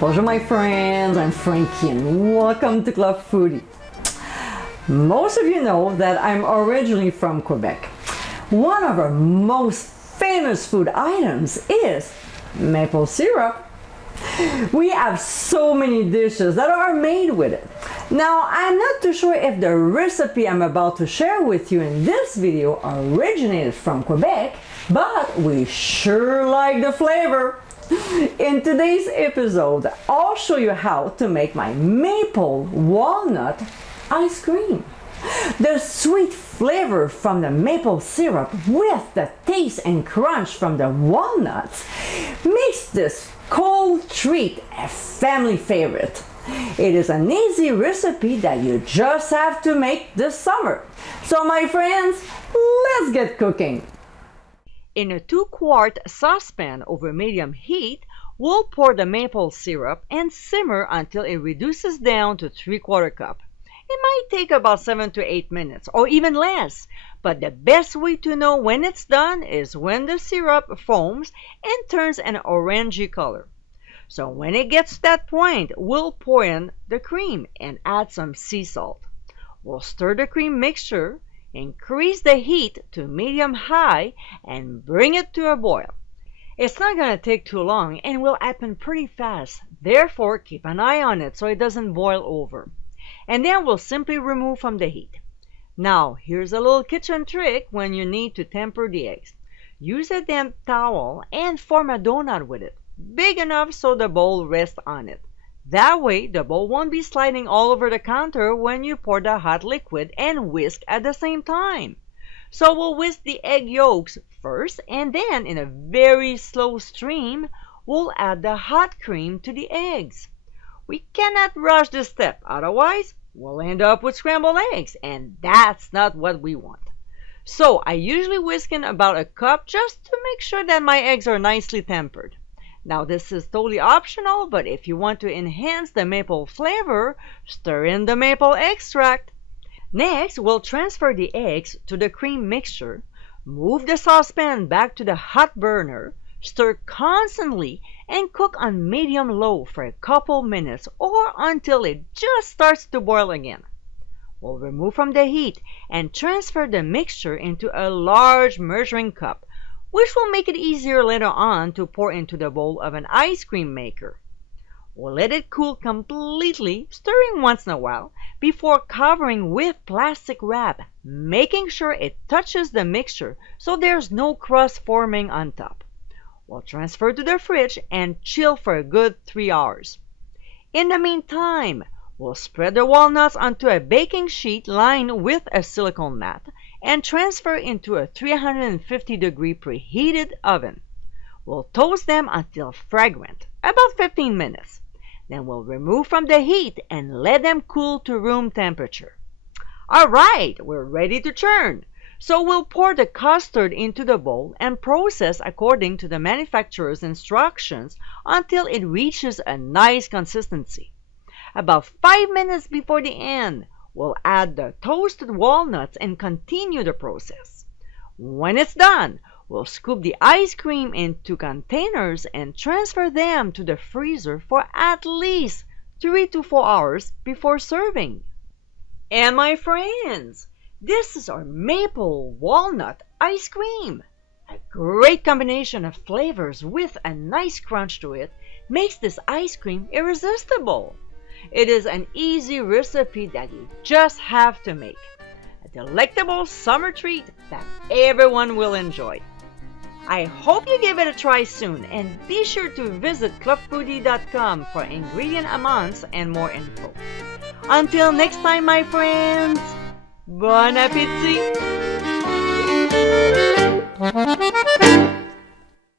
Bonjour my friends, I'm Frankie and welcome to Club Foodie. Most of you know that I'm originally from Quebec. One of our most famous food items is maple syrup. We have so many dishes that are made with it. Now, I'm not too sure if the recipe I'm about to share with you in this video originated from Quebec, but we sure like the flavor. In today's episode, I'll show you how to make my maple walnut ice cream. The sweet flavor from the maple syrup with the taste and crunch from the walnuts makes this cold treat a family favorite. It is an easy recipe that you just have to make this summer. So my friends, let's get cooking. In a 2-quart saucepan over medium heat, we'll pour the maple syrup and simmer until it reduces down to 3/4 cup. It might take about 7 to 8 minutes or even less, but the best way to know when it's done is when the syrup foams and turns an orangey color. So when it gets to that point, we'll pour in the cream and add some sea salt. We'll stir the cream mixture, increase the heat to medium-high, and bring it to a boil. It's not going to take too long and will happen pretty fast. Therefore, keep an eye on it so it doesn't boil over. And then we'll simply remove from the heat. Now, here's a little kitchen trick when you need to temper the eggs. Use a damp towel and form a donut with it, big enough so the bowl rests on it. That way, the bowl won't be sliding all over the counter when you pour the hot liquid and whisk at the same time. So we'll whisk the egg yolks first, and then in a very slow stream, we'll add the hot cream to the eggs. We cannot rush this step, otherwise we'll end up with scrambled eggs, and that's not what we want. So I usually whisk in about a cup just to make sure that my eggs are nicely tempered. Now this is totally optional, but if you want to enhance the maple flavor, stir in the maple extract. Next, we'll transfer the eggs to the cream mixture, move the saucepan back to the hot burner, stir constantly, and cook on medium-low for a couple minutes or until it just starts to boil again. We'll remove from the heat and transfer the mixture into a large measuring cup, which will make it easier later on to pour into the bowl of an ice cream maker. We'll let it cool completely, stirring once in a while, before covering with plastic wrap, making sure it touches the mixture so there's no crust forming on top. We'll transfer to the fridge and chill for a good 3 hours. In the meantime, we'll spread the walnuts onto a baking sheet lined with a silicone mat and transfer into a 350-degree preheated oven. We'll toast them until fragrant, about 15 minutes. Then we'll remove from the heat and let them cool to room temperature. All right, we're ready to churn. So we'll pour the custard into the bowl and process according to the manufacturer's instructions until it reaches a nice consistency. About 5 minutes before the end, we'll add the toasted walnuts and continue the process. When it's done, we'll scoop the ice cream into containers and transfer them to the freezer for at least 3 to 4 hours before serving. And my friends, this is our maple walnut ice cream. A great combination of flavors with a nice crunch to it makes this ice cream irresistible. It is an easy recipe that you just have to make. A delectable summer treat that everyone will enjoy. I hope you give it a try soon, and be sure to visit clubfoodie.com for ingredient amounts and more info. Until next time, my friends, bon appétit!